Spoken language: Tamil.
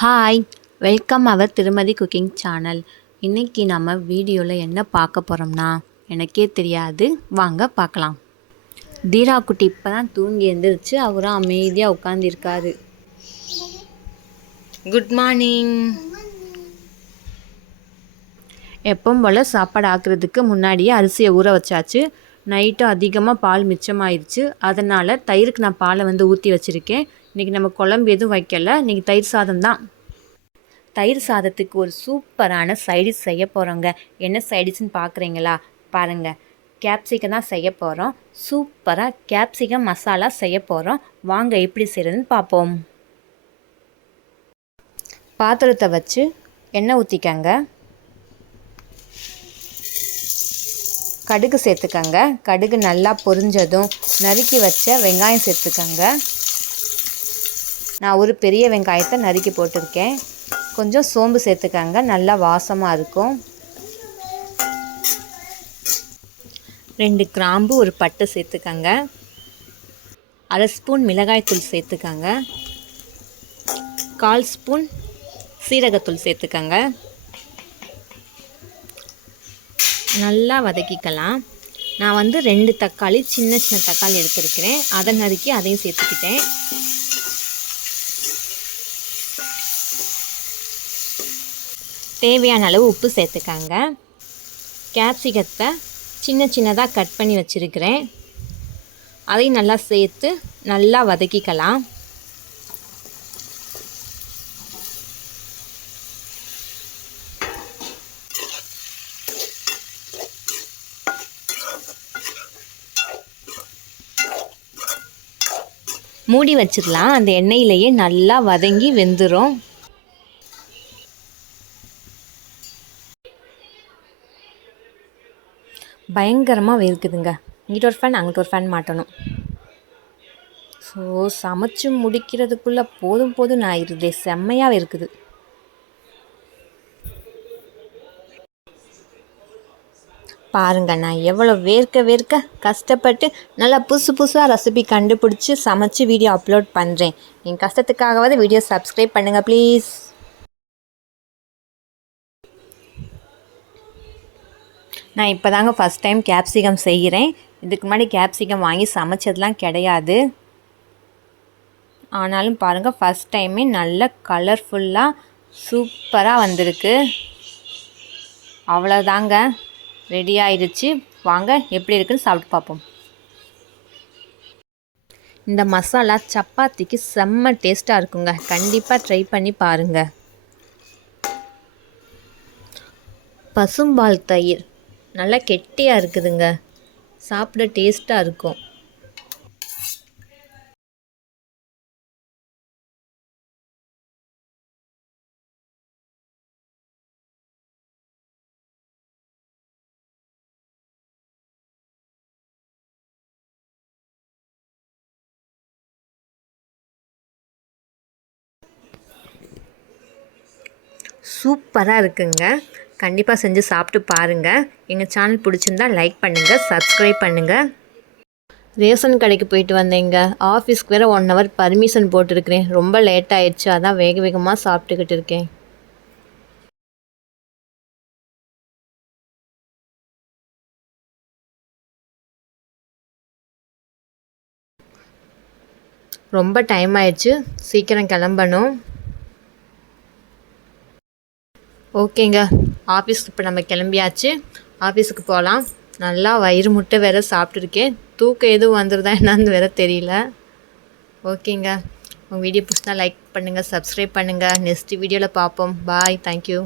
ஹாய் வெல்கம் அவர் திருமதி குக்கிங் சேனல் இன்றைக்கி நம்ம வீடியோவில் என்ன பார்க்க போகிறோம்னா எனக்கே தெரியாது. வாங்க பார்க்கலாம். தீரா குட்டி இப்போ தான் தூங்கி எழுந்திரிச்சு அவரும் அமைதியாக உட்காந்துருக்காரு குட் மார்னிங் எப்பவும் போல் சாப்பாடு ஆக்குறதுக்கு முன்னாடியே அரிசியை ஊற வச்சாச்சு. நைட்டும் அதிகமாக பால் மிச்சமாயிருச்சு. அதனால் தயிருக்கு நான் பாலை வந்து ஊற்றி வச்சுருக்கேன். இன்றைக்கி நம்ம குழம்பு எதுவும் வைக்கல. இன்றைக்கி தயிர் சாதம் தான். தயிர் சாதத்துக்கு ஒரு சூப்பரான சைடிஷ் செய்ய போகிறோங்க என்ன சைடிஷ்னு பார்க்குறீங்களா பாருங்கள் கேப்சிகம் தான் செய்ய போகிறோம் சூப்பராக கேப்சிகம் மசாலா செய்ய போகிறோம் வாங்க எப்படி செய்கிறதுன்னு பார்ப்போம் பாத்திரத்தை வச்சு எண்ணெய் ஊற்றிக்கங்க கடுகு சேர்த்துக்கங்க. கடுகு நல்லா பொரிஞ்சதும் நறுக்கி வச்ச வெங்காயம் சேர்த்துக்கங்க. நான் ஒரு பெரிய வெங்காயத்தை நறுக்கி போட்டிருக்கேன். கொஞ்சம் சோம்பு சேர்த்துக்கங்க நல்லா வாசமாக இருக்கும். ரெண்டு கிராம்பு ஒரு பட்டு சேர்த்துக்கங்க. அரை ஸ்பூன் மிளகாய்த்தூள் சேர்த்துக்கங்க. கால் ஸ்பூன் சீரகத்தூள் சேர்த்துக்கங்க. நல்லா வதக்கிக்கலாம். நான் வந்து ரெண்டு தக்காளி சின்ன சின்ன தக்காளி எடுத்துருக்கிறேன். அதை நறுக்கி அதையும் சேர்த்துக்கிட்டேன். தேவையான அளவு உப்பு சேர்த்துக்காங்க. கேப்சிகத்தை சின்ன சின்னதாக கட் பண்ணி வச்சுருக்கிறேன். அதையும் நல்லா சேர்த்து நல்லா வதக்கிக்கலாம். மூடி வச்சிடலாம். அந்த எண்ணெயிலேயே நல்லா வதங்கி வெந்துடும் பயங்கரமாக வேர்க்குதுங்க. இங்கிட்ட ஒரு ஃபேன் அங்கிட்ட ஒரு ஃபேன் மாட்டணும். ஸோ சமைச்சு முடிக்கிறதுக்குள்ளே போதும் போதும் நான் இருதே செம்மையாக இருக்குது பாருங்க நான் எவ்வளோ வேர்க்க வேர்க்க கஷ்டப்பட்டு நல்லா புதுசு புதுசாக ரெசிபி கண்டுபிடிச்சி சமைச்சு வீடியோ அப்லோட் பண்ணுறேன் என் கஷ்டத்துக்காகவாது வீடியோ சப்ஸ்கிரைப் பண்ணுங்கள் ப்ளீஸ் நான் இப்போ தாங்க ஃபஸ்ட் டைம் கேப்சிகம் செய்கிறேன் இதுக்கு முன்னாடி கேப்சிகம் வாங்கி சமைச்சதுலாம் கிடையாது. ஆனாலும் பாருங்கள் ஃபஸ்ட் டைமே நல்ல கலர்ஃபுல்லாக சூப்பராக வந்திருக்கு. அவ்வளோதாங்க ரெடி ஆயிடுச்சு. வாங்க எப்படி இருக்குன்னு சாப்பிட்டு பார்ப்போம். இந்த மசாலா சப்பாத்திக்கு செம்ம டேஸ்ட்டாக இருக்குங்க. கண்டிப்பாக ட்ரை பண்ணி பாருங்கள் பசும்பால் தயிர். நல்லா கெட்டியாக இருக்குதுங்க. சாப்பிட டேஸ்ட்டாக இருக்கும். சூப்பராக இருக்குங்க. கண்டிப்பாக செஞ்சு சாப்பிட்டு பாருங்கள் எங்கள் சேனல் பிடிச்சிருந்தா லைக் பண்ணுங்கள் சப்ஸ்கிரைப் பண்ணுங்கள் ரேஷன் கடைக்கு போயிட்டு வந்தேங்க. ஆஃபீஸ்க்கு வேறு ஒன் ஹவர் பர்மிஷன் போட்டிருக்கிறேன். ரொம்ப லேட் ஆயிடுச்சு. அதான் வேக வேகமாக சாப்பிட்டுக்கிட்டு இருக்கேன். ரொம்ப டைம் ஆயிடுச்சு. சீக்கிரம் கிளம்பணும். ஓகேங்க. ஆஃபீஸ்க்கு இப்போ நம்ம கிளம்பியாச்சு. ஆஃபீஸுக்கு போகலாம் நல்லா வயிறு முட்டை வேற சாப்பிட்ருக்கேன் தூக்கம் எதுவும் வந்துருதா என்னன்னு வேற தெரியல. ஓகேங்க. உங்கள் வீடியோ பிடிச்சினா லைக் பண்ணுங்கள் சப்ஸ்கிரைப் பண்ணுங்கள் நெக்ஸ்ட் வீடியோவில் பார்ப்போம். Bye thank you